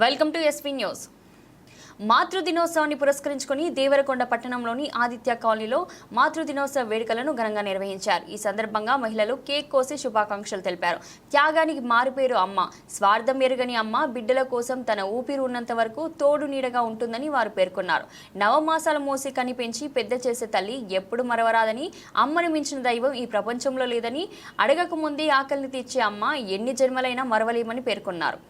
Welcome to SP news. మాతృ దినోత్సవాన్ని పురస్కరించుకొని దేవరకొండ పట్టణంలోని ఆదిత్య కాలనీలో మాతృ దినోత్సవ వేడుకలను ఘనంగా నిర్వహించారు. ఈ సందర్భంగా మహిళలు కేక్ కోసి శుభాకాంక్షలు తెలిపారు. త్యాగానికి మారుపేరు అమ్మ స్వార్థం ఎరుగని అమ్మ బిడ్డల కోసం తన ఊపిరి ఉన్నంత వరకు తోడు నీడగా ఉంటుందని వారు పేర్కొన్నారు. నవమాసాల మోసి కనిపించి పెద్ద చేసే తల్లి ఎప్పుడు మరవరాదని అమ్మను మించిన దైవం ఈ ప్రపంచంలో లేదని అడగక ముందే ఆకలిని తీర్చే అమ్మ ఎన్ని జన్మలైనా మరవలేమని పేర్కొన్నారు.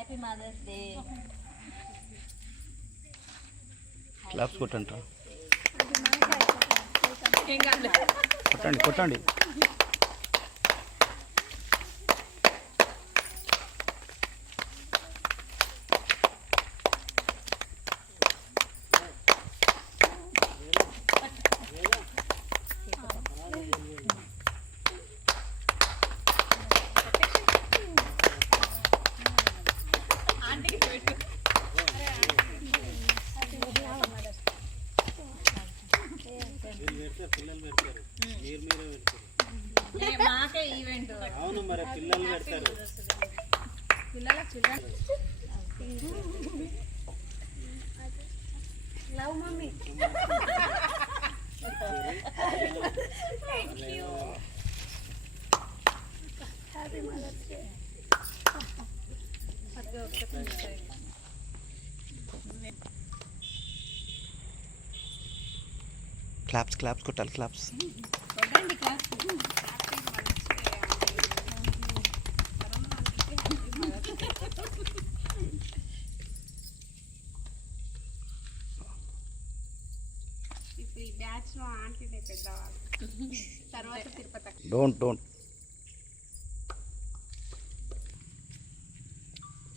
హ్యాపీ మదర్స్ డే క్లాప్స్ కొట్టండి రా. కొట్టండి. కొట్టండి మాకే ఈవెంట్ అవును మరి పిల్లలు పెడతారు లవ్ మమ్మీ క్లాప్స్ ఈ బ్యాచ్లో ఆంటీనే పెద్దవాళ్ళు. తర్వాత తిరుపతి డోంట్ డోంట్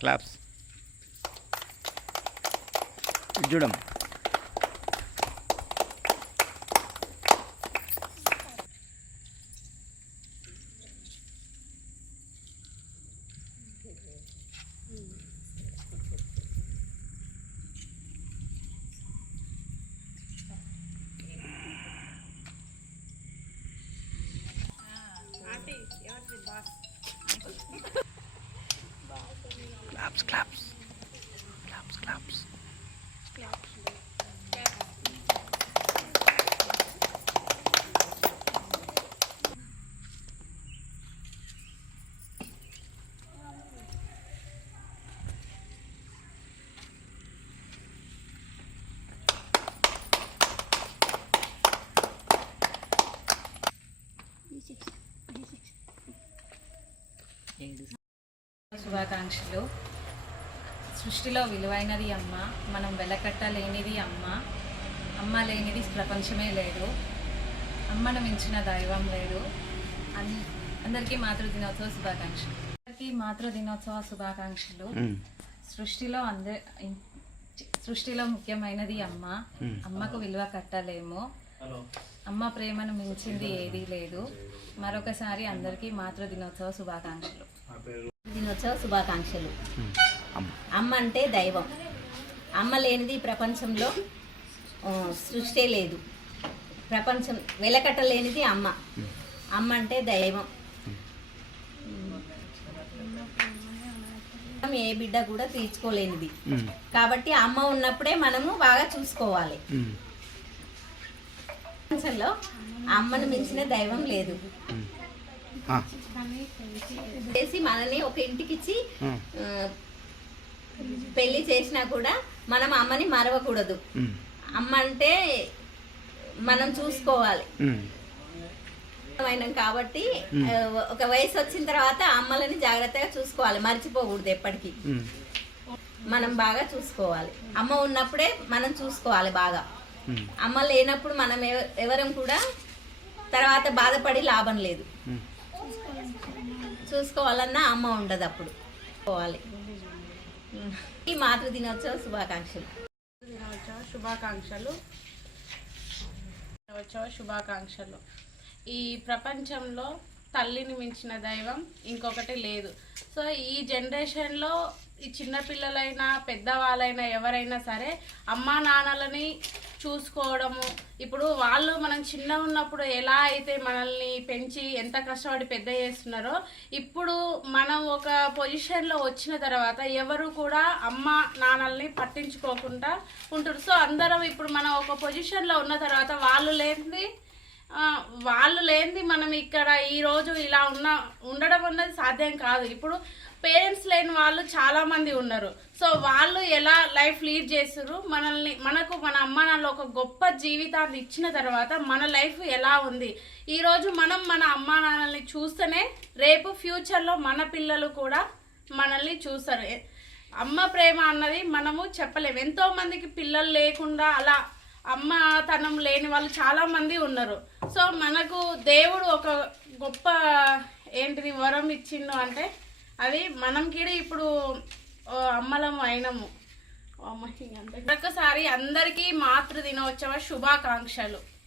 క్లాప్స్. చూడం ఆంటీ ఎవరిది boss claps claps claps claps శుభాకాంక్షలు. సృష్టిలో విలువైనది అమ్మ మనం వెలకట్టలేనిది అమ్మ అమ్మ లేనిది ప్రపంచమే లేదు అమ్మను మించిన దైవం లేదు. అన్ అందరికీ మాతృ దినోత్సవ శుభాకాంక్షలు. అందరికీ మాతృ దినోత్సవ శుభాకాంక్షలు సృష్టిలో అంద సృష్టిలో ముఖ్యమైనది అమ్మ. అమ్మకు విలువ కట్టలేము. అమ్మ ప్రేమను మించింది ఏదీ లేదు. మరొకసారి అందరికీ మాతృ దినోత్సవ శుభాకాంక్షలు. దినోత్సవ శుభాకాంక్షలు. అమ్మ అంటే దైవం. అమ్మ లేనిది ప్రపంచంలో సృష్టి లేదు. ప్రపంచం వెలకట్టలేనిది అమ్మ. అమ్మ అంటే దైవం. ఏ బిడ్డ కూడా తీర్చుకోలేనిది. కాబట్టి అమ్మ ఉన్నప్పుడే మనము బాగా చూసుకోవాలి. ప్రపంచంలో అమ్మను మించిన దైవం లేదు. చేసి మనని ఒక ఇంటికిచ్చి ఉమ్, ఆ, పెళ్ళి చేసినా కూడా మనం అమ్మని మరవకూడదు. అమ్మ అంటే మనం చూసుకోవాలి. కాబట్టి ఒక వయసు వచ్చిన తర్వాత అమ్మలని జాగ్రత్తగా చూసుకోవాలి. మర్చిపోకూడదు ఎప్పటికీ. మనం బాగా చూసుకోవాలి. అమ్మ ఉన్నప్పుడే మనం చూసుకోవాలి బాగా. అమ్మ లేనప్పుడు మనం ఎవ- ఎవరం కూడా తర్వాత బాధపడి లాభం లేదు. ఉమ్. చూసుకోవాలన్నా అమ్మ ఉండదు అప్పుడు. పోవాలి. ఈ మాతృ దినోత్సవ శుభాకాంక్షలు. దినోత్సవ శుభాకాంక్షలు. దినోత్సవ శుభాకాంక్షలు. ఈ ప్రపంచంలో తల్లిని మించిన దైవం ఇంకొకటి లేదు. సో ఈ జనరేషన్లో ఈ చిన్నపిల్లలైనా పెద్దవాళ్ళైనా ఎవరైనా సరే అమ్మా నాన్నలని చూసుకోవడము. ఇప్పుడు వాళ్ళు మనం చిన్న ఉన్నప్పుడు ఎలా అయితే మనల్ని పెంచి ఎంత కష్టపడి పెద్ద చేస్తున్నారో ఇప్పుడు మనం ఒక పొజిషన్లో వచ్చిన తర్వాత ఎవరు కూడా అమ్మ నాన్నల్ని పట్టించుకోకుండా ఉంటారు. సో అందరం ఇప్పుడు మనం ఒక పొజిషన్లో ఉన్న తర్వాత వాళ్ళు లేనిది వాళ్ళు లేనిది మనం ఇక్కడ ఈరోజు ఇలా ఉన్న ఉండడం అన్నది సాధ్యం కాదు. ఇప్పుడు పేరెంట్స్ లేని వాళ్ళు చాలామంది ఉన్నారు. సో వాళ్ళు ఎలా లైఫ్ లీడ్ చేస్తారు మనల్ని మనకు మన అమ్మ నాన్న ఒక గొప్ప జీవితాన్ని ఇచ్చిన తర్వాత మన లైఫ్ ఎలా ఉంది? ఈరోజు మనం మన అమ్మ నాన్నల్ని చూస్తేనే రేపు ఫ్యూచర్లో మన పిల్లలు కూడా మనల్ని చూస్తారు. అమ్మ ప్రేమ అన్నది మనము చెప్పలేము. ఎంతోమందికి పిల్లలు లేకుండా అలా అమ్మ తనం లేని వాళ్ళు చాలామంది ఉన్నారు. సో మనకు దేవుడు ఒక గొప్ప ఏంటిది వరం ఇచ్చిండు అంటే అది మనం కూడా ఇప్పుడు అమ్మలం అయినము. అమ్మ ఇంక అందరికీ మాతృ దినోత్సవ శుభాకాంక్షలు.